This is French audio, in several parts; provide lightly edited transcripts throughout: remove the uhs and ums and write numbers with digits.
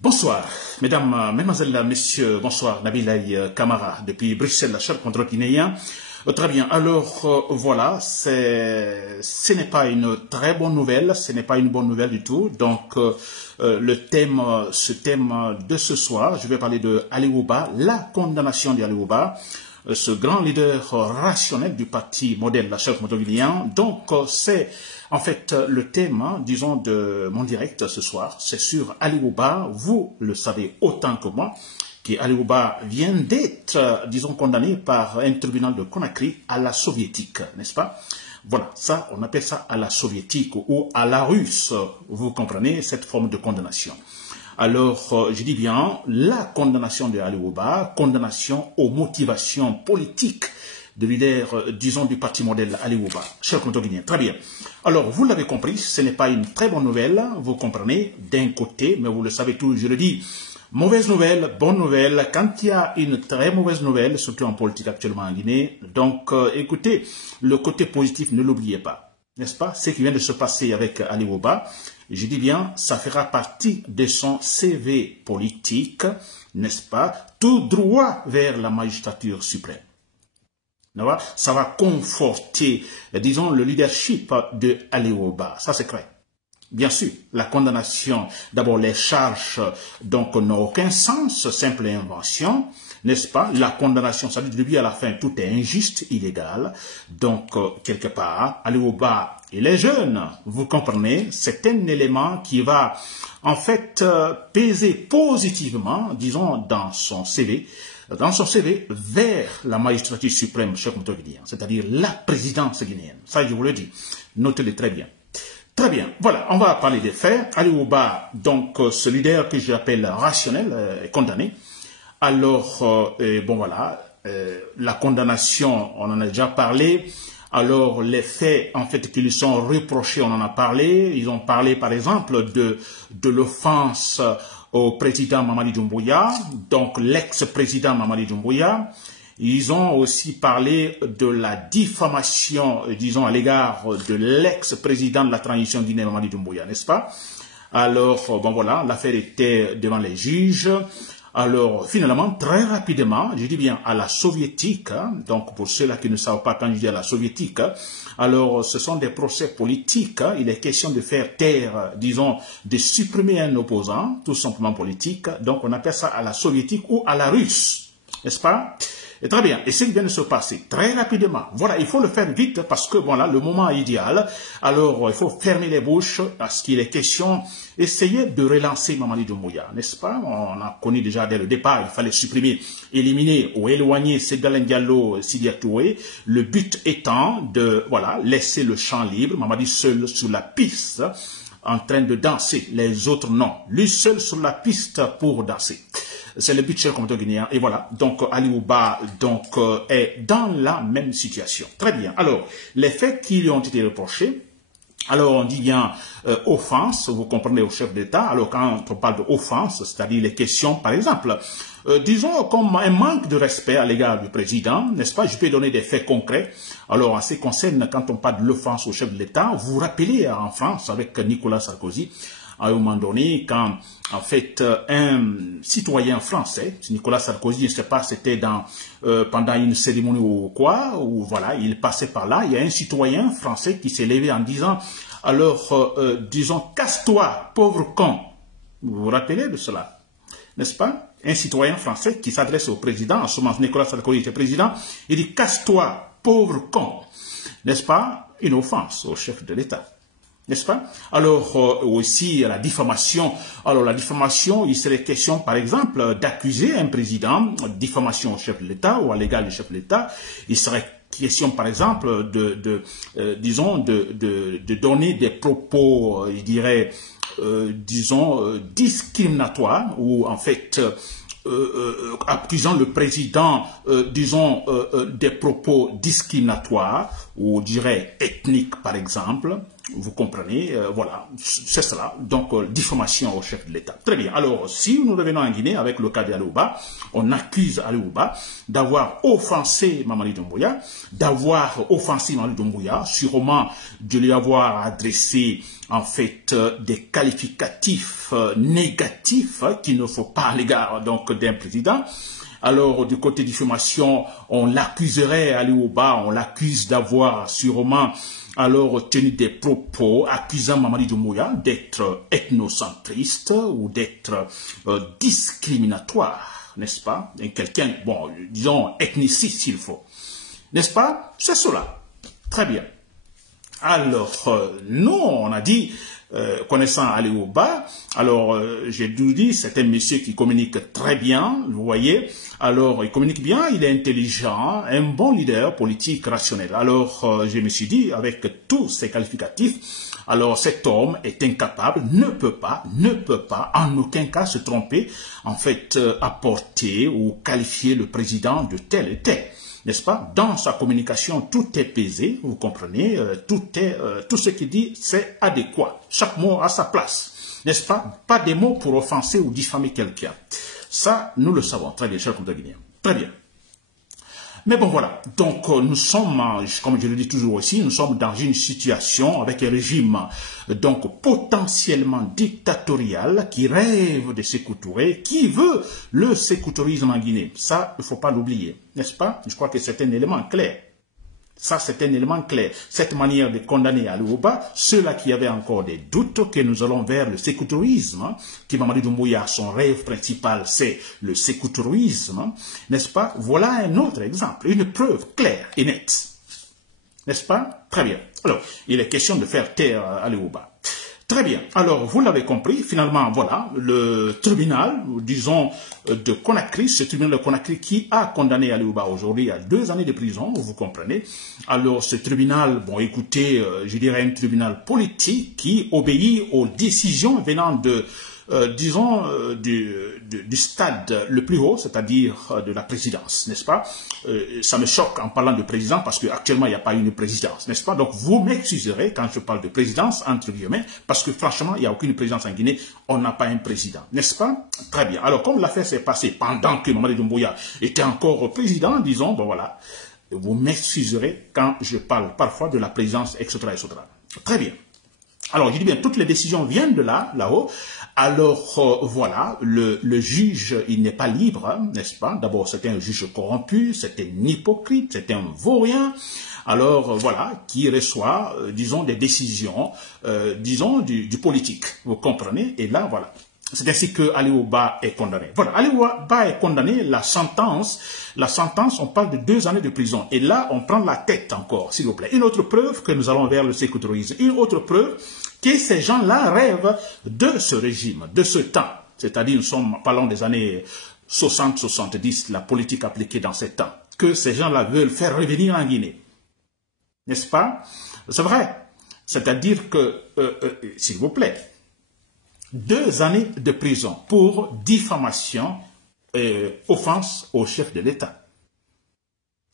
Bonsoir, mesdames, mesdemoiselles, messieurs, bonsoir, Nabilaï Kamara, depuis Bruxelles, cher contre guinéen. Très bien, alors voilà, ce n'est pas une très bonne nouvelle, ce n'est pas une bonne nouvelle du tout. Donc, ce thème de ce soir, je vais parler de Ali Ouba, la condamnation d'Ali Ouba, ce grand leader rationnel du parti modèle, la chef motoguinéen. Donc, c'est en fait le thème, disons, de mon direct ce soir. C'est sur Ali Ouba. Vous le savez autant que moi, qu'Ali Ouba vient d'être, disons, condamné par un tribunal de Conakry à la soviétique, n'est-ce pas? Voilà, ça, on appelle ça à la soviétique ou à la russe. Vous comprenez cette forme de condamnation. Alors, je dis bien, la condamnation de Ali Ouba, condamnation aux motivations politiques de leader, disons, du parti modèle Ali Ouba. Cher Contoguinien, très bien. Alors, vous l'avez compris, ce n'est pas une très bonne nouvelle, vous comprenez, d'un côté, mais vous le savez tous, je le dis, mauvaise nouvelle, bonne nouvelle, quand il y a une très mauvaise nouvelle, surtout en politique actuellement en Guinée, donc, écoutez, le côté positif, ne l'oubliez pas. N'est-ce pas? Ce qui vient de se passer avec Ali Ouba, je dis bien, ça fera partie de son CV politique, n'est-ce pas? Tout droit vers la magistrature suprême. Ça va conforter, disons, le leadership de Ali Ouba. Ça, c'est clair. Bien sûr, la condamnation, d'abord les charges, donc, n'ont aucun sens, simple invention, n'est-ce pas? La condamnation, ça dit du début à la fin, tout est injuste, illégal. Donc, quelque part, Ali Ouba, il est jeune, vous comprenez, c'est un élément qui va, en fait, peser positivement, disons, dans son CV, vers la magistrature suprême, chef guinéen, c'est-à-dire la présidence guinéenne. Ça, je vous le dis. Notez-le très bien. Très bien. Voilà, on va parler des faits. Ali Ouba, donc, ce leader que j'appelle rationnel, est condamné. Alors, bon voilà, la condamnation, on en a déjà parlé. Alors, les faits, en fait, qui lui sont reprochés, on en a parlé. Ils ont parlé, par exemple, de l'offense au président Mamadi Doumbouya, donc l'ex-président Mamadi Doumbouya. Ils ont aussi parlé de la diffamation, disons, à l'égard de l'ex-président de la transition guinéenne Mamadi Doumbouya, n'est-ce pas? Alors, bon voilà, l'affaire était devant les juges. Alors, finalement, très rapidement, je dis bien à la soviétique, hein, donc pour ceux-là qui ne savent pas quand je dis à la soviétique, hein, alors ce sont des procès politiques, hein, il est question de faire taire, disons, de supprimer un opposant, tout simplement politique, donc on appelle ça à la soviétique ou à la russe, n'est-ce pas? Et très bien, et ce qui vient de se passer, très rapidement, voilà, il faut le faire vite parce que, voilà, le moment est idéal, alors il faut fermer les bouches parce qu'il est question, essayer de relancer Mamadi Doumbouya, n'est-ce pas? On a connu déjà dès le départ, il fallait supprimer, éliminer ou éloigner Ségalène Diallo, Sidia Touré, le but étant de, voilà, laisser le champ libre, Mamadi seul sur la piste, en train de danser, les autres non, lui seul sur la piste pour danser. C'est le but, cher combattant guinéen. Et voilà, donc Ali Ouba donc, est dans la même situation. Très bien. Alors, les faits qui lui ont été reprochés, alors on dit bien offense, vous comprenez, au chef d'État. Alors quand on parle d'offense, c'est-à-dire les questions, par exemple, disons comme un manque de respect à l'égard du président, n'est-ce pas? Je peux donner des faits concrets. Alors en ce qui concerne, quand on parle de l'offense au chef de l'État, vous vous rappelez en France avec Nicolas Sarkozy, à un moment donné, quand, en fait, un citoyen français, Nicolas Sarkozy, je ne sais pas, c'était pendant une cérémonie ou quoi, ou voilà, il passait par là, il y a un citoyen français qui s'est levé en disant, alors, disons, casse-toi, pauvre con. Vous vous rappelez de cela, n'est-ce pas? Un citoyen français qui s'adresse au président, en ce moment, Nicolas Sarkozy était président, il dit, casse-toi, pauvre con. N'est-ce pas? Une offense au chef de l'État. N'est-ce pas? Alors, aussi, la diffamation. Alors, la diffamation, il serait question, par exemple, d'accuser un président, diffamation au chef de l'État ou à l'égal du chef de l'État. Il serait question, par exemple, disons, de donner des propos, je dirais, disons, discriminatoires ou, en fait, accusant le président, disons, des propos discriminatoires, ou je dirais ethniques par exemple, vous comprenez, voilà, c'est cela, donc diffamation au chef de l'État. Très bien, alors si nous revenons en Guinée avec le cas d'Ali Ouba, on accuse Ali Ouba d'avoir offensé Mamadi Doumbouya, sûrement de lui avoir adressé en fait, des qualificatifs négatifs qu'il ne faut pas à l'égard donc d'un président. Alors, du côté diffamation, on l'accuserait, Ali Ouba, on l'accuse d'avoir sûrement alors tenu des propos accusant Mamadi Doumbouya d'être ethnocentriste ou d'être discriminatoire, n'est-ce pas? Quelqu'un, bon, disons ethniciste s'il faut. N'est-ce pas? C'est cela. Très bien. Alors, nous, on a dit, connaissant Ali Ouba, alors j'ai dit, c'est un monsieur qui communique très bien, vous voyez. Alors, il communique bien, il est intelligent, un bon leader politique rationnel. Alors, je me suis dit, avec tous ces qualificatifs, alors cet homme est incapable, ne peut pas, en aucun cas se tromper, en fait, apporter ou qualifier le président de tel et tel. N'est-ce pas? Dans sa communication, tout est pesé, vous comprenez, tout ce qu'il dit, c'est adéquat. Chaque mot a sa place. N'est-ce pas? Pas des mots pour offenser ou diffamer quelqu'un. Ça, nous le savons très bien, chers Guinéens. Très bien. Mais bon, voilà. Donc, nous sommes, comme je le dis toujours aussi, nous sommes dans une situation avec un régime, donc, potentiellement dictatorial, qui rêve de Sékou Touré, qui veut le sécoutourisme en Guinée. Ça, il ne faut pas l'oublier. N'est-ce pas? Je crois que c'est un élément clair. Ça, c'est un élément clair. Cette manière de condamner Ali Ouba, ceux-là qui avaient encore des doutes que nous allons vers le sécoutourisme, qui Mamadi Doumbouya, son rêve principal, c'est le sécoutourisme, n'est-ce pas? Voilà un autre exemple, une preuve claire et nette. N'est-ce pas? Très bien. Alors, il est question de faire taire Ali Ouba. Très bien. Alors, vous l'avez compris, finalement, voilà, le tribunal, disons, de Conakry, ce tribunal de Conakry qui a condamné Ali Ouba aujourd'hui à 2 années de prison, vous comprenez. Alors, ce tribunal, bon, écoutez, je dirais un tribunal politique qui obéit aux décisions venant de, disons, du stade le plus haut, c'est-à-dire de la présidence, n'est-ce pas? Ça me choque en parlant de président parce qu'actuellement, il n'y a pas une présidence, n'est-ce pas? Donc, vous m'excuserez quand je parle de présidence, entre guillemets, parce que franchement, il n'y a aucune présidence en Guinée, on n'a pas un président, n'est-ce pas? Très bien. Alors, comme l'affaire s'est passée pendant que Mamadi Doumbouya était encore président, disons, bon voilà, vous m'excuserez quand je parle parfois de la présidence, etc., etc. Très bien. Alors, je dis bien, toutes les décisions viennent de là-haut. Alors, voilà, le juge, il n'est pas libre, hein, n'est-ce pas? D'abord, c'est un juge corrompu, c'est un hypocrite, c'est un vaurien. Alors, voilà, qui reçoit, disons, des décisions, disons, du politique. Vous comprenez? Et là, voilà. C'est ainsi que Ali Ouba est condamné. Voilà, Ali Ouba est condamné, la sentence, on parle de 2 années de prison. Et là, on prend la tête encore, s'il vous plaît. Une autre preuve que nous allons vers le sécoutourisme. Une autre preuve que ces gens-là rêvent de ce régime, de ce temps. C'est-à-dire, parlons des années 60-70, la politique appliquée dans ces temps. Que ces gens-là veulent faire revenir en Guinée. N'est-ce pas? C'est vrai. C'est-à-dire que, s'il vous plaît, 2 années de prison pour diffamation et offense au chef de l'État.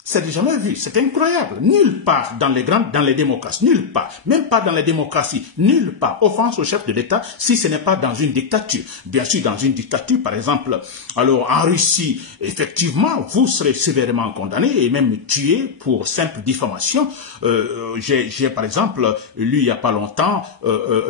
C'est jamais vu, c'est incroyable. Nulle part dans les démocraties, nulle part, même pas dans les démocraties, nulle part, offense au chef de l'État si ce n'est pas dans une dictature. Bien sûr, dans une dictature, par exemple, alors en Russie, effectivement, vous serez sévèrement condamné et même tué pour simple diffamation. J'ai par exemple lu il n'y a pas longtemps,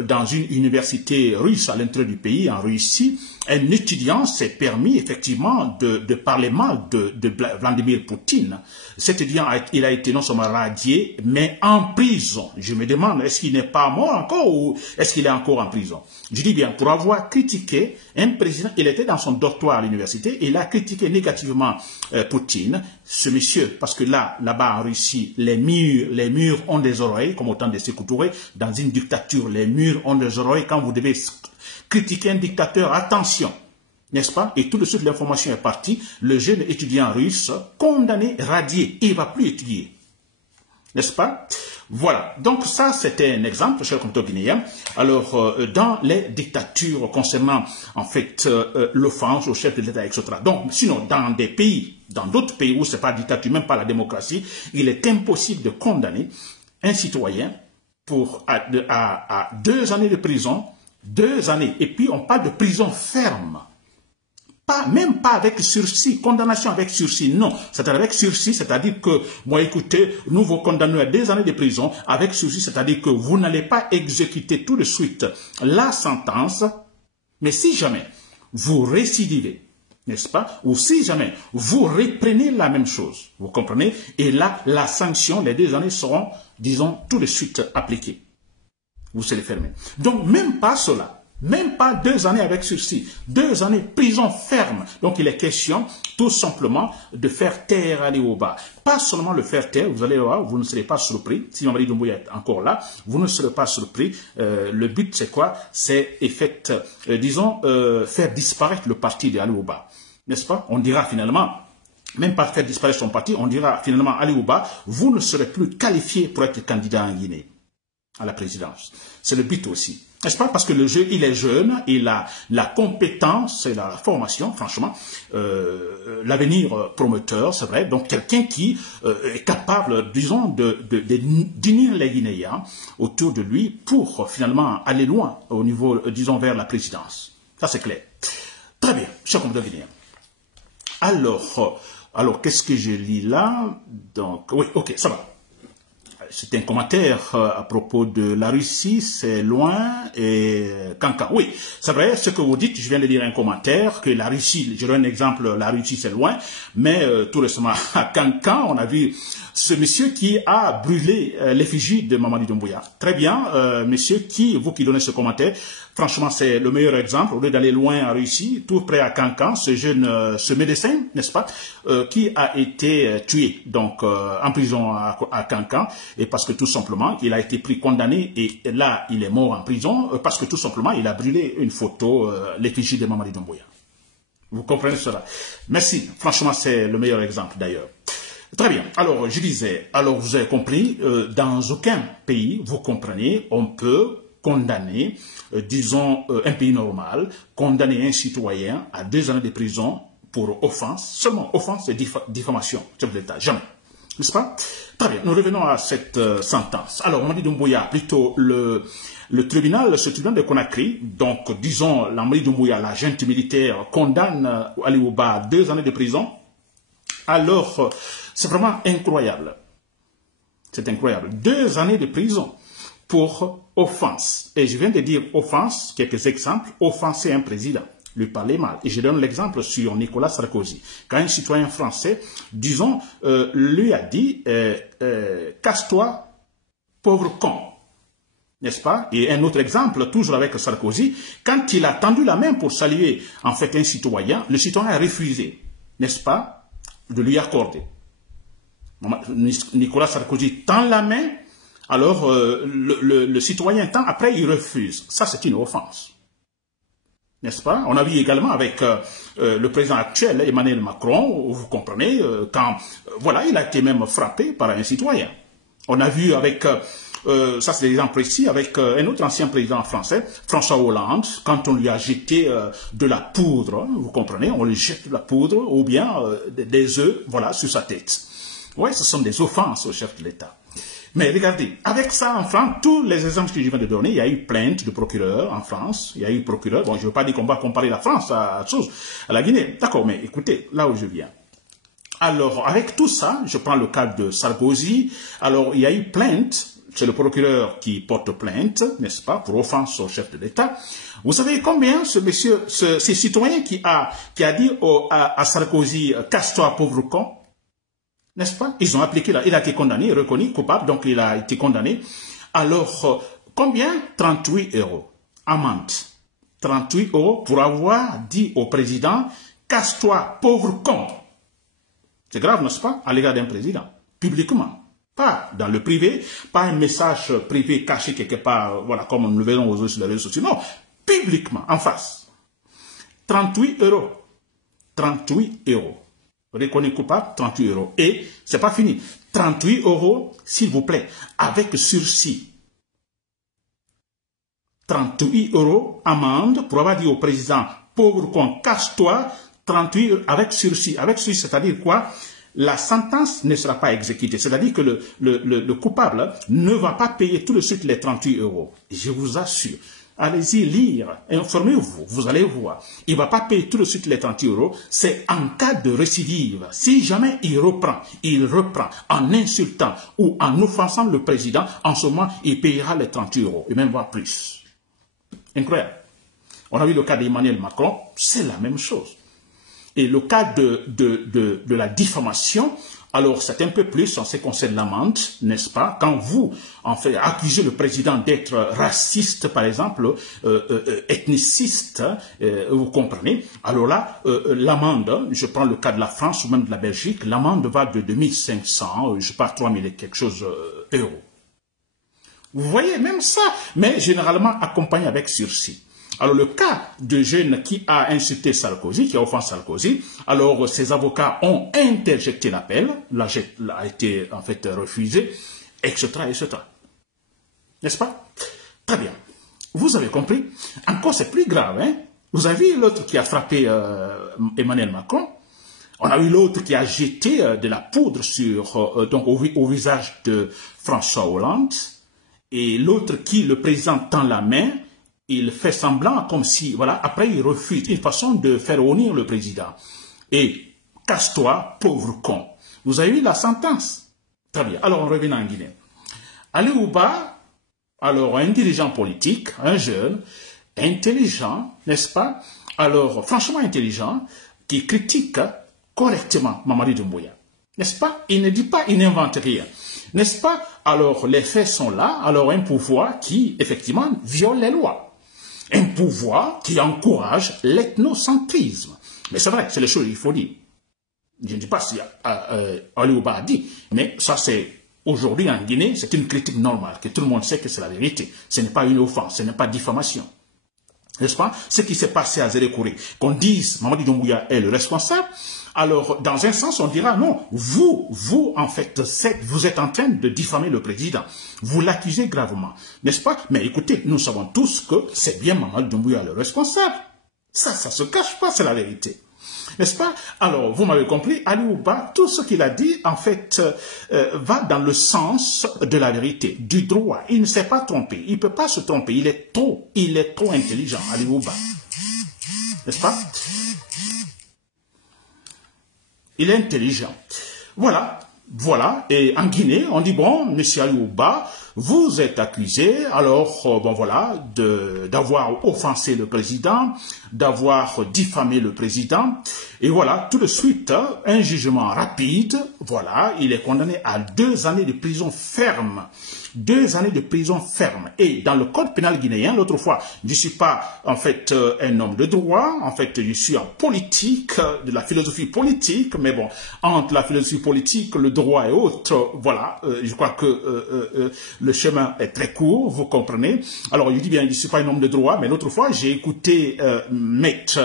dans une université russe à l'intérieur du pays, en Russie, un étudiant s'est permis effectivement de parler mal de Vladimir Poutine. Cet étudiant, il a été non seulement radié, mais en prison. Je me demande, est-ce qu'il n'est pas mort encore ou est-ce qu'il est encore en prison? Je dis bien, pour avoir critiqué un président, il était dans son doctorat à l'université, et il a critiqué négativement Poutine, ce monsieur, parce que là-bas en Russie, les murs ont des oreilles, comme au temps de Sékou Touré. Dans une dictature, les murs ont des oreilles. Quand vous devez critiquer un dictateur, attention, n'est-ce pas? Et tout de suite, l'information est partie. Le jeune étudiant russe, condamné, radié, il ne va plus étudier. N'est-ce pas? Voilà. Donc ça, c'était un exemple, chers compatriotes guinéens. Alors, dans les dictatures concernant, en fait, l'offense au chef de l'État, etc. Donc, sinon, dans d'autres pays où c'est pas dictature, même pas la démocratie, il est impossible de condamner un citoyen à 2 années de prison, 2 années. Et puis, on parle de prison ferme. Même pas avec sursis, condamnation avec sursis, non. C'est-à-dire avec sursis, c'est-à-dire que, moi écoutez, nous vous condamnons à 2 années de prison, avec sursis, c'est-à-dire que vous n'allez pas exécuter tout de suite la sentence, mais si jamais vous récidivez, n'est-ce pas, ou si jamais vous reprenez la même chose, vous comprenez, et là, la sanction, les 2 années seront, disons, tout de suite appliquées. Vous serez fermé. Donc, même pas cela. Même pas 2 années avec sursis, 2 années prison ferme. Donc il est question tout simplement de faire taire Ali Ouba. Pas seulement le faire taire, vous allez voir, vous ne serez pas surpris. Si Mamadi Doumbouya est encore là, vous ne serez pas surpris. Le but c'est quoi? C'est faire disparaître le parti de Ali Ouba. N'est-ce pas? On dira finalement, même pas faire disparaître son parti, on dira finalement Ali Ouba, vous ne serez plus qualifié pour être candidat en Guinée à la présidence. C'est le but aussi. N'est-ce pas? Parce que le jeu, il est jeune, il a la compétence et la formation, franchement, l'avenir prometteur, c'est vrai. Donc, quelqu'un qui est capable, disons, d'unir les Guinéens autour de lui pour finalement aller loin au niveau, disons, vers la présidence. Ça, c'est clair. Très bien, chers compatriotes guinéens. Alors, qu'est-ce que je lis là? Donc, oui, ok, ça va. C'est un commentaire à propos de la Russie, c'est loin, et Cancan. Oui, c'est vrai, ce que vous dites, je viens de lire un commentaire, que la Russie, je donne un exemple, la Russie c'est loin, mais tout récemment à Cancan, on a vu ce monsieur qui a brûlé l'effigie de Mamadi Doumbouya. Très bien, monsieur, vous qui donnez ce commentaire, franchement c'est le meilleur exemple, au lieu d'aller loin en Russie, tout près à Cancan, ce médecin, n'est-ce pas, qui a été tué, donc en prison à Cancan, et parce que tout simplement, il a été pris condamné et là, il est mort en prison parce que tout simplement, il a brûlé une photo, l'effigie de Mamadi Doumbouya. Vous comprenez cela? Merci. Franchement, c'est le meilleur exemple d'ailleurs. Très bien. Alors, je disais, alors vous avez compris, dans aucun pays, vous comprenez, on peut condamner, disons, un pays normal, condamner un citoyen à 2 années de prison pour offense, seulement offense et diffamation, chef d'État, jamais. N'est-ce pas? Très bien, nous revenons à cette sentence. Alors, Mamadi Doumbouya, plutôt ce tribunal de Conakry, donc disons, Mamadi Doumbouya, la junte militaire, condamne Ali Ouba à 2 années de prison. Alors, c'est vraiment incroyable. C'est incroyable. 2 années de prison pour offense. Et je viens de dire offense, quelques exemples, offenser un président, lui parler mal. Et je donne l'exemple sur Nicolas Sarkozy. Quand un citoyen français, disons, lui a dit casse-toi, pauvre con. N'est-ce pas? Et un autre exemple, toujours avec Sarkozy, quand il a tendu la main pour saluer en fait un citoyen, le citoyen a refusé, n'est-ce pas, de lui accorder. Nicolas Sarkozy tend la main, alors le citoyen tend, après il refuse. Ça, c'est une offense. N'est-ce pas? On a vu également avec le président actuel, Emmanuel Macron, vous comprenez, quand, voilà, il a été même frappé par un citoyen. On a vu avec, ça c'est l'exemple précis, avec un autre ancien président français, François Hollande, quand on lui a jeté de la poudre, vous comprenez, on lui jette de la poudre, ou bien des œufs, voilà, sur sa tête. Oui, ce sont des offenses au chef de l'État. Mais regardez, avec ça en France, tous les exemples que je viens de donner, il y a eu plainte de procureur en France, il y a eu procureur, bon je ne veux pas dire qu'on va comparer la France à la Guinée, d'accord, mais écoutez, là où je viens. Alors, avec tout ça, je prends le cas de Sarkozy, alors il y a eu plainte, c'est le procureur qui porte plainte, n'est-ce pas, pour offense au chef de l'État. Vous savez combien ce monsieur, ce citoyen qui a dit à Sarkozy, casse-toi pauvre con, n'est-ce pas? Ils ont appliqué, il a été condamné, reconnu coupable, donc il a été condamné. Alors, combien? 38 € amende. 38 € pour avoir dit au président, casse-toi, pauvre con. C'est grave, n'est-ce pas? À l'égard d'un président, publiquement. Pas dans le privé, pas un message privé caché quelque part, voilà, comme nous le verrons aujourd'hui sur les réseaux sociaux. Non, publiquement, en face. 38 €. 38 €. Reconnu coupable, 38 €. Et c'est pas fini. 38 €, s'il vous plaît, avec sursis. 38 € amende pour avoir dit au président, pauvre con, casse-toi, 38 € avec sursis. Avec sursis, c'est-à-dire quoi? La sentence ne sera pas exécutée. C'est-à-dire que le coupable ne va pas payer tout de suite les 38 €. Je vous assure. Allez-y lire, informez-vous, vous allez voir. Il ne va pas payer tout de suite les 30 euros, c'est en cas de récidive. Si jamais il reprend en insultant ou en offensant le président, en ce moment, il payera les 30 euros, et même voire plus. Incroyable. On a vu le cas d'Emmanuel Macron, c'est la même chose. Et le cas de la diffamation, alors c'est un peu plus en ce qui concerne l'amende, n'est-ce pas? Quand vous, en fait, accusez le président d'être raciste, par exemple, ethniciste, vous comprenez? Alors là, l'amende, je prends le cas de la France ou même de la Belgique, l'amende va de 2500, je sais pas, 3000 et quelque chose euros. Vous voyez, même ça, mais généralement accompagné avec sursis. Alors, le cas de jeune qui a insulté Sarkozy, qui a offensé Sarkozy, alors ses avocats ont interjecté l'appel, l'appel a été en fait refusé, etc., etc. N'est-ce pas? Très bien. Vous avez compris? Encore, c'est plus grave, hein? Vous avez vu l'autre qui a frappé Emmanuel Macron? On a eu l'autre qui a jeté de la poudre sur, donc au visage de François Hollande, et l'autre qui, le président, tend la main. Il fait semblant comme si, voilà, après il refuse, une façon de faire honneur le président. Et, casse-toi, pauvre con. Vous avez eu la sentence. Très bien. Alors, on revient en Guinée. Ali Ouba, alors, un dirigeant politique, un jeune, intelligent, n'est-ce pas? Alors, franchement intelligent, qui critique correctement Mamadi Doumbouya. N'est-ce pas? Il ne dit pas, il n'invente rien. N'est-ce pas? Alors, les faits sont là. Alors, un pouvoir qui, effectivement, viole les lois. Un pouvoir qui encourage l'ethnocentrisme. Mais c'est vrai, c'est les choses qu'il faut dire. Je ne dis pas si Ali Ouba a dit, mais ça c'est aujourd'hui en Guinée, c'est une critique normale, que tout le monde sait que c'est la vérité. Ce n'est pas une offense, ce n'est pas diffamation. N'est-ce pas? Ce qui s'est passé à Zérékouré, qu'on dise Mamadi Doumbouya est le responsable, alors dans un sens on dira non, vous en fait, vous êtes en train de diffamer le président, vous l'accusez gravement, n'est-ce pas? Mais écoutez, nous savons tous que c'est bien Mamadi Doumbouya le responsable, ça se cache pas, c'est la vérité. N'est-ce pas? Alors, vous m'avez compris, Ali Ouba, tout ce qu'il a dit, en fait, va dans le sens de la vérité, du droit. Il ne s'est pas trompé. Il ne peut pas se tromper. Il est trop intelligent, Ali Ouba. N'est-ce pas? Il est intelligent. Voilà. Et en Guinée, on dit, bon, monsieur Ali Ouba, vous êtes accusé, alors, bon voilà, d'avoir offensé le président, d'avoir diffamé le président. Et voilà, tout de suite, un jugement rapide, voilà, il est condamné à 2 années de prison ferme. 2 années de prison ferme. Et dans le code pénal guinéen, l'autre fois, je ne suis pas en fait un homme de droit, en fait je suis en politique, de la philosophie politique, mais bon, entre la philosophie politique, le droit et autres, voilà, je crois que le chemin est très court, vous comprenez. Alors je dis bien, je ne suis pas un homme de droit, mais l'autre fois, j'ai écouté Maître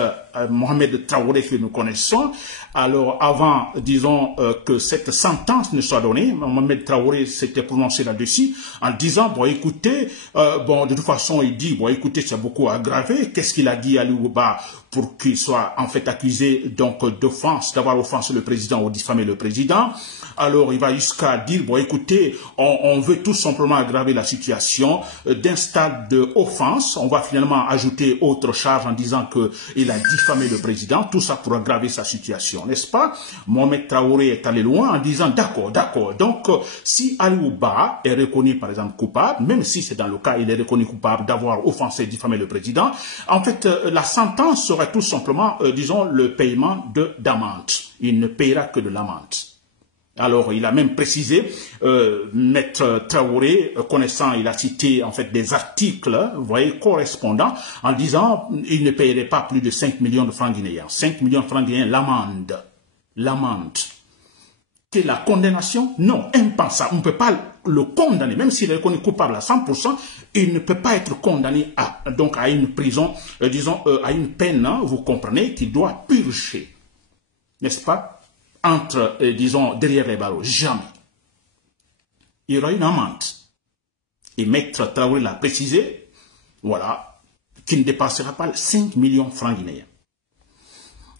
Mohamed Traoré que nous connaissons. Alors avant, disons que cette sentence ne soit donnée, Mohamed Traoré s'était prononcé là-dessus en disant, bon écoutez, de toute façon il dit, bon écoutez, c'est beaucoup aggravé, qu'est-ce qu'il a dit à Ali Ouba pour qu'il soit en fait accusé donc d'offense, d'avoir offensé le président ou diffamé le président. Alors il va jusqu'à dire, bon écoutez, on veut tout simplement aggraver la situation d'un stade d'offense, on va finalement ajouter autre charge en disant qu'il a diffamé le président, tout ça pour aggraver sa situation, n'est-ce pas? Mohamed Traoré est allé loin en disant, d'accord, donc si Ali Ouba est reconnu par exemple coupable, même si c'est dans le cas il est reconnu coupable d'avoir offensé et diffamé le président, en fait la sentence serait tout simplement, disons, le paiement d'amende. Il ne paiera que de l'amende. Alors, il a même précisé, Maître Traoré, connaissant, il a cité en fait des articles, vous voyez, correspondants, en disant, il ne paierait pas plus de 5 millions de francs guinéens. 5 millions de francs guinéens, l'amende. L'amende. Que la condamnation? Non, impensable. On ne peut pas le condamner, même s'il est reconnu coupable à 100%, il ne peut pas être condamné à une prison, disons, à une peine, hein, vous comprenez, qu'il doit purger. N'est-ce pas? Entre, disons, derrière les barreaux. Jamais. Il y aura une amende. Et Maître Traoré l'a précisé, voilà, qui ne dépassera pas 5 millions de francs guinéens.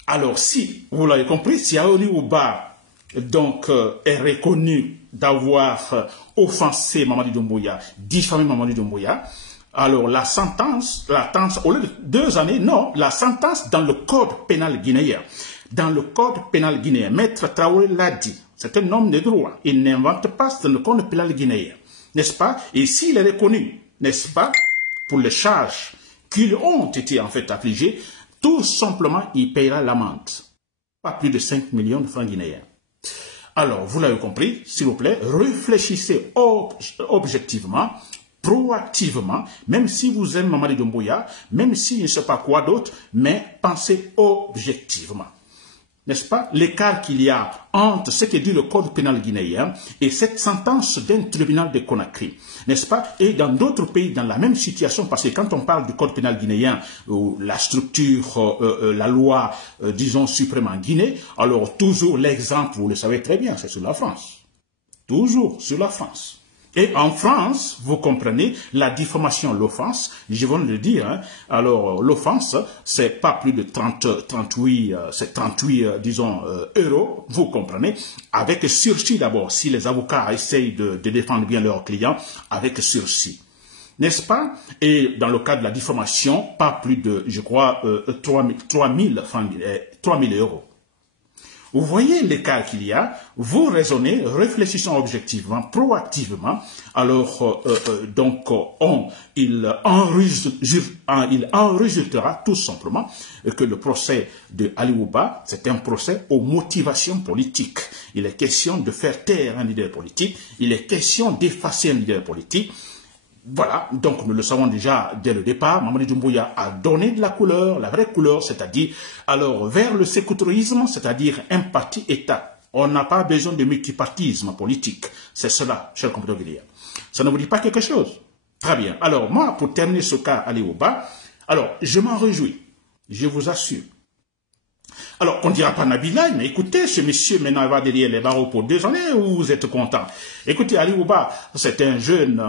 Alors, si, vous l'avez compris, si Ali Ouba donc est reconnu d'avoir offensé Mamadi Doumbouya, diffamé Mamadi Doumbouya, Alors, la sentence, au lieu de 2 années, non, la sentence dans le code pénal guinéen. Dans le code pénal guinéen, Maître Traoré l'a dit, c'est un homme de droit. Il n'invente pas dans le code pénal guinéen, n'est-ce pas? Et s'il est reconnu, n'est-ce pas, pour les charges qui ont été en fait affligées, tout simplement, il paiera l'amende. Pas plus de 5 millions de francs guinéens. Alors, vous l'avez compris, s'il vous plaît, réfléchissez objectivement, proactivement, même si vous aimez Mamadi Doumbouya, même s'il ne sait pas quoi d'autre, mais pensez objectivement. N'est-ce pas, l'écart qu'il y a entre ce que dit le code pénal guinéen et cette sentence d'un tribunal de Conakry, n'est-ce pas, et dans d'autres pays dans la même situation, parce que quand on parle du code pénal guinéen, la structure, la loi, disons, suprême en Guinée, alors toujours l'exemple, vous le savez très bien, c'est sur la France. Toujours sur la France. Et en France, vous comprenez, la diffamation, l'offense, je viens de le dire, hein, alors l'offense, c'est pas plus de 38, disons, euros, vous comprenez, avec sursis d'abord, si les avocats essayent de défendre bien leurs clients, avec sursis. N'est-ce pas? Et dans le cas de la diffamation, pas plus de, je crois, 3 000 euros. Vous voyez l'écart qu'il y a, vous raisonnez, réfléchissons objectivement, proactivement, alors il en résultera tout simplement que le procès de Ali Ouba, c'est un procès aux motivations politiques. Il est question de faire taire un leader politique, il est question d'effacer un leader politique. Voilà, donc nous le savons déjà dès le départ, Mamadi Doumbouya a donné de la couleur, la vraie couleur, c'est-à-dire, alors vers le sécouterisme, c'est-à-dire un parti-État. On n'a pas besoin de multipartisme politique. C'est cela, cher compatriotes guinéens. Ça ne vous dit pas quelque chose? Très bien. Alors moi, pour terminer ce cas Ali Ouba, alors je m'en réjouis, je vous assure. Alors, on ne dira pas Nabila, mais écoutez, ce monsieur maintenant va derrière les barreaux pour 2 années, vous êtes content. Écoutez, Ali Ouba, c'est un jeune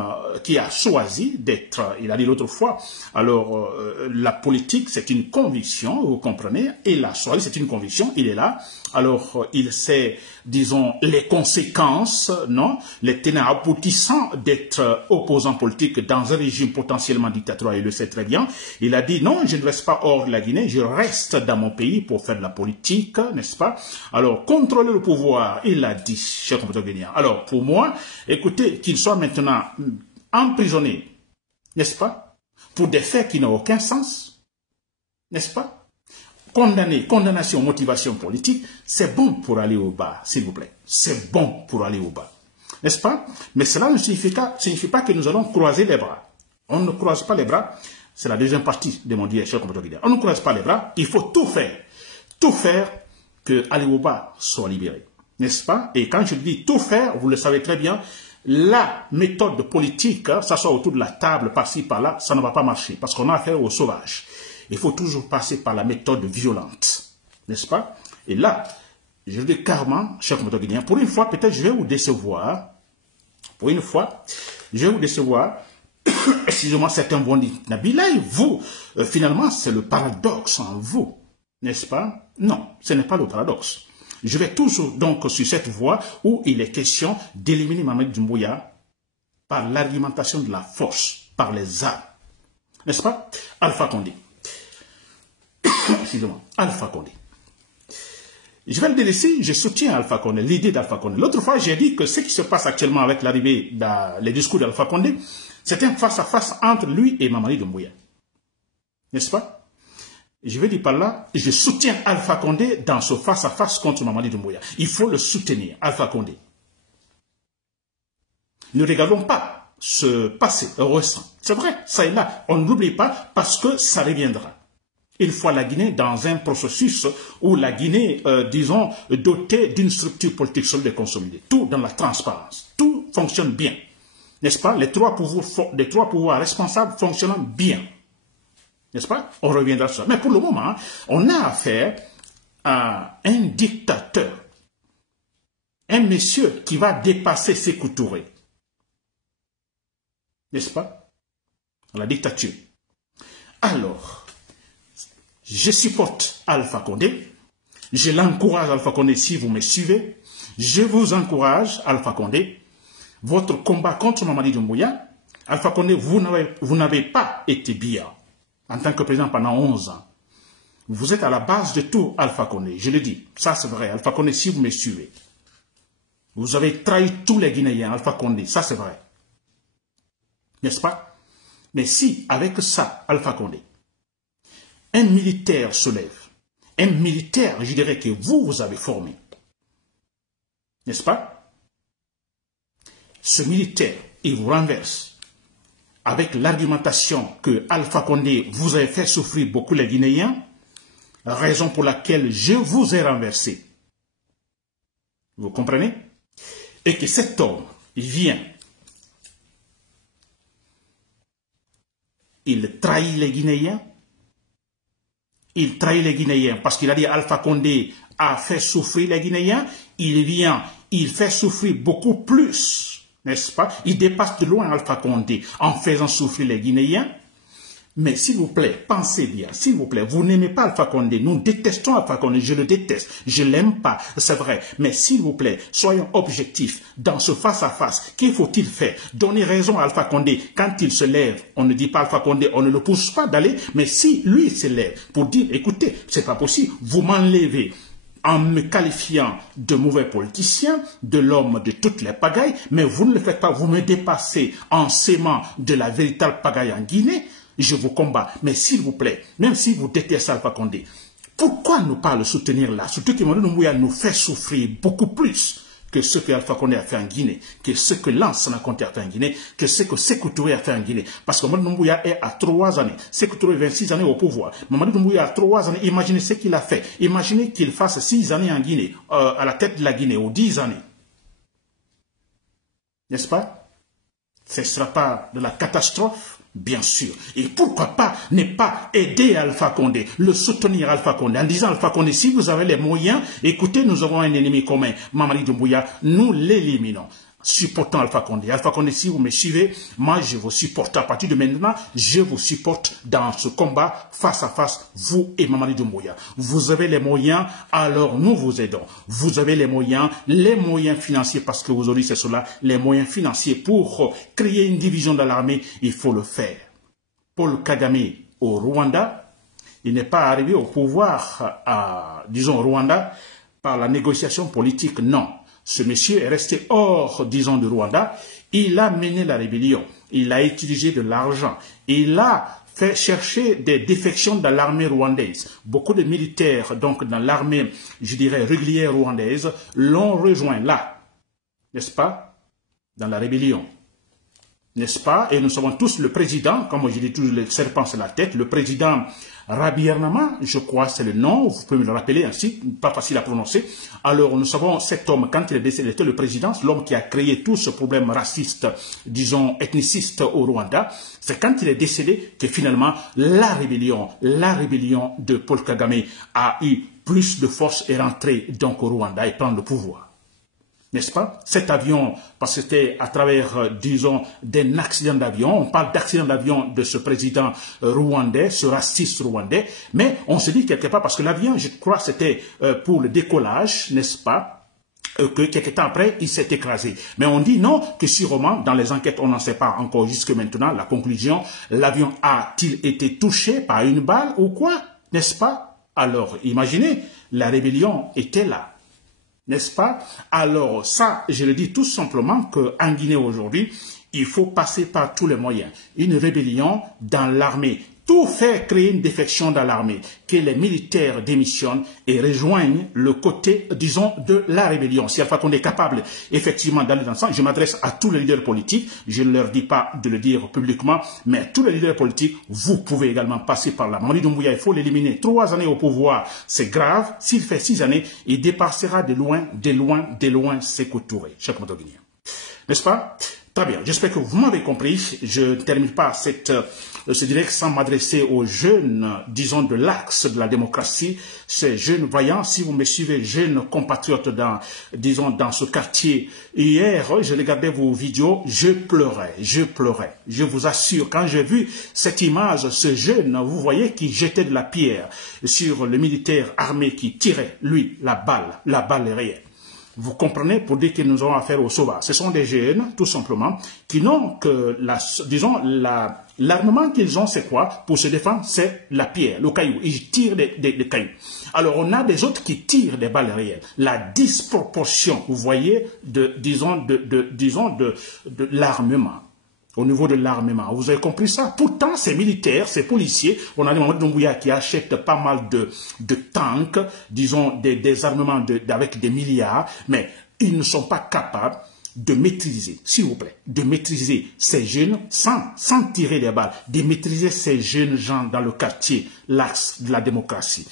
qui a choisi d'être, il a dit l'autre fois, alors la politique c'est une conviction, vous comprenez, et la choisi c'est une conviction, il est là, alors il sait, disons, les conséquences, non, les tenants aboutissants d'être opposant politique dans un régime potentiellement dictatorial, il le sait très bien. Il a dit non, je ne reste pas hors de la Guinée, je reste dans mon pays pour faire de la politique, n'est-ce pas? Alors, contrôler le pouvoir, il l'a dit, cher compatriote guinéen. Alors, pour moi, écoutez, qu'il soit maintenant emprisonné, n'est-ce pas? Pour des faits qui n'ont aucun sens, n'est-ce pas? Condamné, condamnation, motivation politique, c'est bon pour aller au bas, s'il vous plaît. C'est bon pour aller au bas. N'est-ce pas? Mais cela ne signifie pas que nous allons croiser les bras. On ne croise pas les bras. C'est la deuxième partie de mon dire, cher compatriote guinéen. On ne croise pas les bras. Il faut tout faire que Ali Ouba soit libéré. N'est-ce pas? Et quand je dis tout faire, vous le savez très bien, la méthode politique, ça soit autour de la table, par-ci, par-là, ça ne va pas marcher. Parce qu'on a affaire aux sauvages. Il faut toujours passer par la méthode violente. N'est-ce pas? Et là, je le dis carrément, cher compatriote guinéen, pour une fois, peut-être je vais vous décevoir. Pour une fois, je vais vous décevoir. Excusez-moi, certains vont dire, Nabila, vous, finalement, c'est le paradoxe en vous. N'est-ce pas? Non, ce n'est pas le paradoxe. Je vais toujours donc sur cette voie où il est question d'éliminer Mamadi Doumbouya par l'argumentation de la force, par les armes. N'est-ce pas? Alpha Condé. Excusez-moi, Alpha Condé. Je vais le dire ici, je soutiens Alpha Condé, l'idée d'Alpha Condé. L'autre fois, j'ai dit que ce qui se passe actuellement avec l'arrivée, les discours d'Alpha Condé, c'est un face-à-face entre lui et Mamadi Doumbouya. N'est-ce pas? Je vais dire par là, je soutiens Alpha Condé dans ce face-à-face contre Mamadi Doumbouya. Il faut le soutenir, Alpha Condé. Ne regardons pas ce passé récent. C'est vrai, ça est là. On ne l'oublie pas parce que ça reviendra. Il faut la Guinée dans un processus où la Guinée, disons, dotée d'une structure politique solide et consolidée. Tout dans la transparence. Tout fonctionne bien. N'est-ce pas? Les trois pouvoirs responsables fonctionnent bien. N'est-ce pas? On reviendra sur ça. Mais pour le moment, on a affaire à un dictateur. Un monsieur qui va dépasser Sékou Touré. N'est-ce pas? La dictature. Alors, je supporte Alpha Condé. Je l'encourage, Alpha Condé, si vous me suivez. Je vous encourage, Alpha Condé. Votre combat contre Mamadi Doumbouya, Alpha Condé, vous n'avez pas été bien en tant que président pendant 11 ans. Vous êtes à la base de tout, Alpha Condé. Je le dis, ça c'est vrai. Alpha Condé, si vous me suivez, vous avez trahi tous les Guinéens, Alpha Condé, ça c'est vrai. N'est-ce pas? Mais si, avec ça, Alpha Condé, un militaire se lève, un militaire, je dirais que vous avez formé, n'est-ce pas? Ce militaire, il vous renverse avec l'argumentation que Alpha Condé vous avez fait souffrir beaucoup les Guinéens, raison pour laquelle je vous ai renversé. Vous comprenez? Et que cet homme, il vient, il trahit les Guinéens, il trahit les Guinéens parce qu'il a dit Alpha Condé a fait souffrir les Guinéens, il vient, il fait souffrir beaucoup plus, n'est-ce pas? Il dépasse de loin Alpha Condé en faisant souffrir les Guinéens. Mais s'il vous plaît, pensez bien, s'il vous plaît, vous n'aimez pas Alpha Condé, nous détestons Alpha Condé, je le déteste, je l'aime pas, c'est vrai, mais s'il vous plaît, soyons objectifs dans ce face-à-face, qu'il faut-il faire? Donner raison à Alpha Condé, quand il se lève, on ne dit pas Alpha Condé, on ne le pousse pas d'aller, mais si lui se lève pour dire, écoutez, c'est pas possible, vous m'enlevez en me qualifiant de mauvais politicien, de l'homme de toutes les pagailles, mais vous ne le faites pas, vous me dépassez en sémant de la véritable pagaille en Guinée, je vous combats, mais s'il vous plaît, même si vous détestez Alpha Condé, pourquoi ne pas le soutenir là? Surtout que Mamadou Doumbouya nous fait souffrir beaucoup plus que ce que Alpha Condé a fait en Guinée, que ce que Lansana Conté a fait en Guinée, que ce que Sékou Touré a fait en Guinée. Parce que Mamadou Doumbouya est à 3 années, Sékou Touré 26 années au pouvoir. Mamadou Doumbouya a 3 années, imaginez ce qu'il a fait. Imaginez qu'il fasse 6 années en Guinée, à la tête de la Guinée, ou 10 années. N'est-ce pas? Ce ne sera pas de la catastrophe? Bien sûr. Et pourquoi pas ne pas aider Alpha Condé, le soutenir Alpha Condé, en disant Alpha Condé, si vous avez les moyens, écoutez, nous avons un ennemi commun, Mamadi Doumbouya, nous l'éliminons. Supportant Alpha Condé. Alpha Condé, si vous me suivez, moi je vous supporte. À partir de maintenant, je vous supporte dans ce combat face à face, vous et Mamadi Doumbouya. Vous avez les moyens, alors nous vous aidons. Vous avez les moyens financiers, parce que aujourd'hui c'est cela, les moyens financiers pour créer une division de l'armée, il faut le faire. Paul Kagame au Rwanda, il n'est pas arrivé au pouvoir, disons au Rwanda, par la négociation politique, non. Ce monsieur est resté hors, disons, du Rwanda. Il a mené la rébellion. Il a utilisé de l'argent. Il a fait chercher des défections dans l'armée rwandaise. Beaucoup de militaires, donc dans l'armée, je dirais, régulière rwandaise, l'ont rejoint là. N'est-ce pas? Dans la rébellion. N'est-ce pas? Et nous savons tous le président, comme je dis toujours, le serpent c'est la tête, le président Rabiernama, je crois c'est le nom, vous pouvez me le rappeler ainsi, pas facile à prononcer. Alors nous savons cet homme, quand il est décédé, était le président, l'homme qui a créé tout ce problème raciste, disons ethniciste au Rwanda. C'est quand il est décédé que finalement la rébellion de Paul Kagame a eu plus de force et rentré donc au Rwanda et prendre le pouvoir. N'est-ce pas? Cet avion, parce que c'était à travers, disons, d'un accident d'avion, on parle d'accident d'avion de ce président rwandais, ce raciste rwandais, mais on se dit quelque part, parce que l'avion, je crois, c'était pour le décollage, n'est-ce pas? Que quelques temps après, il s'est écrasé. Mais on dit non, que sûrement, dans les enquêtes, on n'en sait pas encore jusque maintenant, la conclusion, l'avion a-t-il été touché par une balle ou quoi? N'est-ce pas? Alors, imaginez, la rébellion était là. N'est-ce pas? Alors ça, je le dis tout simplement qu'en Guinée aujourd'hui, il faut passer par tous les moyens. Une rébellion dans l'armée. Tout fait créer une défection dans l'armée. Que les militaires démissionnent et rejoignent le côté, disons, de la rébellion. Si Alpha Condé est capable, effectivement, d'aller dans ce sens, je m'adresse à tous les leaders politiques. Je ne leur dis pas de le dire publiquement, mais tous les leaders politiques, vous pouvez également passer par là. Mamadi Doumbouya, il faut l'éliminer. 3 années au pouvoir, c'est grave. S'il fait 6 années, il dépassera de loin Sékou Touré. Cheikh Moto Guinéen. N'est-ce pas? Très bien, j'espère que vous m'avez compris. Je ne termine pas ce direct sans m'adresser aux jeunes, disons, de l'axe de la démocratie, ces jeunes voyants. Si vous me suivez, jeunes compatriotes disons, dans ce quartier. Hier, je regardais vos vidéos, je pleurais. Je vous assure, quand j'ai vu cette image, ce jeune, vous voyez, qui jetait de la pierre sur le militaire armé qui tirait, lui, la balle réelle. Vous comprenez, pour dire que nous avons affaire aux sauvages. Ce sont des jeunes, tout simplement, qui n'ont que, l'armement qu'ils ont, c'est quoi? Pour se défendre, c'est la pierre, le caillou. Ils tirent des cailloux. Alors, on a des autres qui tirent des balles réelles. La disproportion, vous voyez, de l'armement. Au niveau de l'armement. Vous avez compris ça? Pourtant, ces militaires, ces policiers, on a des Mamadi Doumbouya qui achètent pas mal de tanks, disons des armements avec des milliards, mais ils ne sont pas capables de maîtriser, s'il vous plaît, de maîtriser ces jeunes sans tirer des balles, de maîtriser ces jeunes gens dans le quartier, l'axe de la démocratie.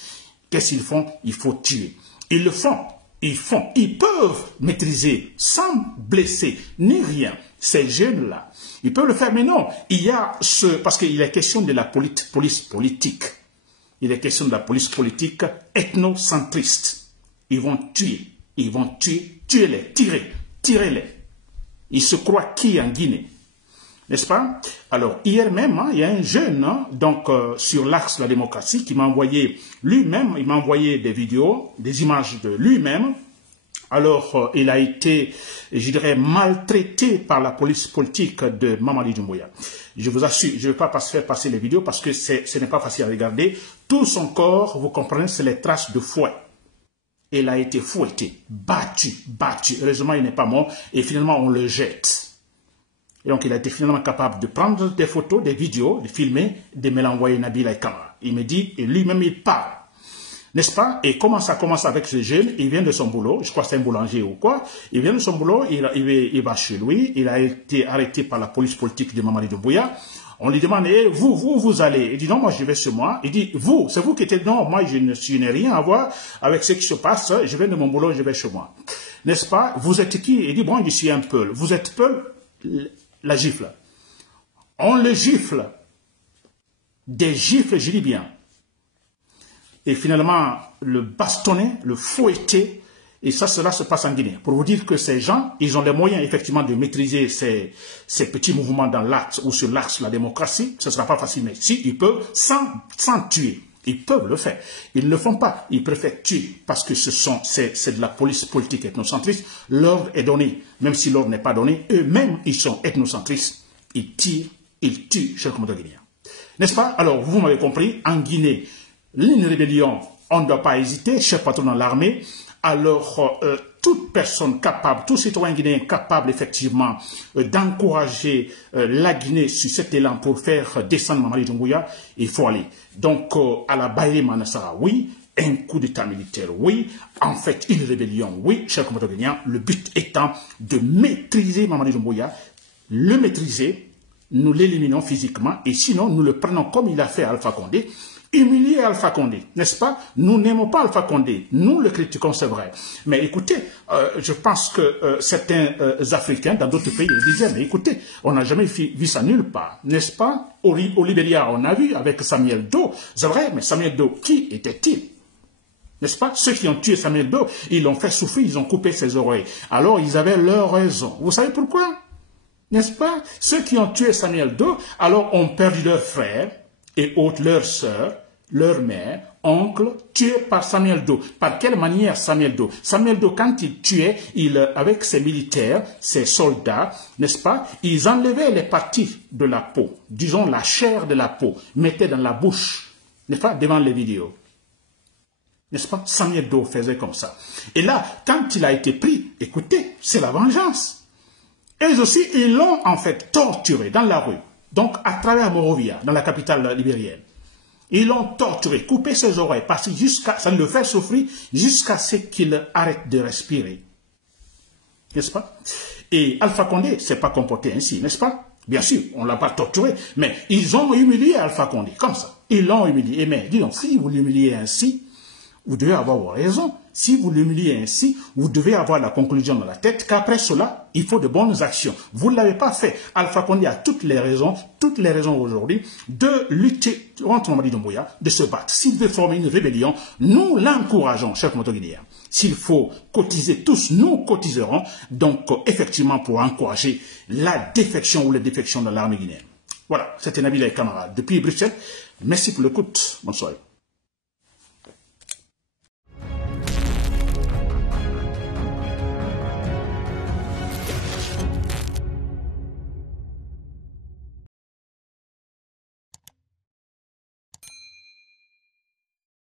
Qu'est-ce qu'ils font? Il faut tuer. Ils le font. Ils peuvent maîtriser sans blesser ni rien ces jeunes-là. Ils peuvent le faire, mais non. Il y a parce qu'il est question de la police politique. Il est question de la police politique ethnocentriste. Ils vont tuer, tuez-les, tirez-les. Ils se croient qui en Guinée? N'est-ce pas? Alors, hier même, il y a un jeune, sur l'axe de la démocratie, qui m'a envoyé lui-même, il m'a envoyé des vidéos, des images de lui-même. Alors, il a été, je dirais, maltraité par la police politique de Mamadi Doumbouya. Je vous assure, je ne vais pas faire passer les vidéos parce que ce n'est pas facile à regarder. Tout son corps, vous comprenez, c'est les traces de fouet. Il a été fouetté, battu. Heureusement, il n'est pas mort et finalement, on le jette. Et donc, il a été finalement capable de prendre des photos, des vidéos, de filmer, de me l'envoyer Nabil Kamara. Il me dit, et lui-même, il parle. N'est-ce pas? Et comment ça commence avec ce jeune? Il vient de son boulot, je crois que c'est un boulanger ou quoi. Il vient de son boulot, il va chez lui. Il a été arrêté par la police politique de Mamadi Doumbouya. On lui demande, vous allez? Il dit, non, moi, je vais chez moi. Il dit, c'est vous qui êtes, non, moi, je n'ai rien à voir avec ce qui se passe. Je viens de mon boulot, je vais chez moi. N'est-ce pas? Vous êtes qui? Il dit, bon, je suis un Peul. Vous êtes Peul? La gifle. On le gifle. Des gifles, je dis bien. Et finalement, le bastonner, le fouetter, et cela se passe en Guinée. Pour vous dire que ces gens, ils ont les moyens effectivement de maîtriser ces petits mouvements dans l'axe ou sur l'axe de la démocratie. Ce ne sera pas facile, mais si ils peuvent, sans tuer, ils peuvent le faire. Ils ne le font pas. Ils préfèrent tuer parce que c'est de la police politique ethnocentriste. L'ordre est donné. Même si l'ordre n'est pas donné, eux-mêmes, ils sont ethnocentristes. Ils tirent, ils tuent, chers commandants guinéens. N'est-ce pas? Alors, vous m'avez compris, en Guinée, une rébellion, on ne doit pas hésiter, chef patron dans l'armée. Alors, toute personne capable, tout citoyen guinéen capable effectivement d'encourager la Guinée sur cet élan pour faire descendre Mamadi Doumbouya, il faut aller. Donc, à la Baye Manassara, oui. Un coup d'état militaire, oui. En fait, une rébellion, oui, chers commandants guinéens. Le but étant de maîtriser Mamadi Doumbouya, le maîtriser, nous l'éliminons physiquement et sinon, nous le prenons comme il a fait Alpha Condé. Humilier Alpha Condé, n'est-ce pas? Nous n'aimons pas Alpha Condé, nous le critiquons, c'est vrai. Mais écoutez, je pense que certains Africains dans d'autres pays disaient, mais écoutez, on n'a jamais vu ça nulle part, n'est-ce pas? Au Libéria, on a vu avec Samuel Doe, c'est vrai, mais Samuel Doe, qui était-il? N'est-ce pas? Ceux qui ont tué Samuel Doe, ils l'ont fait souffrir, ils ont coupé ses oreilles. Alors, ils avaient leur raison. Vous savez pourquoi? N'est-ce pas? Ceux qui ont tué Samuel Doe, alors ont perdu leurs frères et autres, leurs sœurs, leur mère, oncle, tués par Samuel Doe. Par quelle manière Samuel Doe? Samuel Doe, quand il tuait, avec ses militaires, ses soldats, n'est-ce pas? Ils enlevaient les parties de la peau, disons la chair de la peau, mettaient dans la bouche, n'est-ce pas? Devant les vidéos. N'est-ce pas? Samuel Doe faisait comme ça. Et là, quand il a été pris, écoutez, c'est la vengeance. Eux aussi, ils l'ont en fait torturé dans la rue. Donc, à travers Monrovia, dans la capitale libérienne. Ils l'ont torturé, coupé ses oreilles, parce que ça le fait souffrir jusqu'à ce qu'il arrête de respirer. N'est-ce pas? Et Alpha Condé ne s'est pas comporté ainsi, n'est-ce pas? Bien sûr, on ne l'a pas torturé, mais ils ont humilié Alpha Condé, comme ça. Ils l'ont humilié. Mais dis donc, si vous l'humiliez ainsi, vous devez avoir vos raisons. Si vous l'humiliez ainsi, vous devez avoir la conclusion dans la tête qu'après cela, il faut de bonnes actions. Vous ne l'avez pas fait. Alpha Condé a toutes les raisons aujourd'hui de lutter contre Mamadi Doumbouya, de se battre. S'il veut former une rébellion, nous l'encourageons, chers Moto-Guinéens. S'il faut cotiser tous, nous cotiserons, donc effectivement pour encourager la défection ou les défections de l'armée guinéenne. Voilà, c'était Nabil Kamara depuis Bruxelles. Merci pour l'écoute. Bonsoir.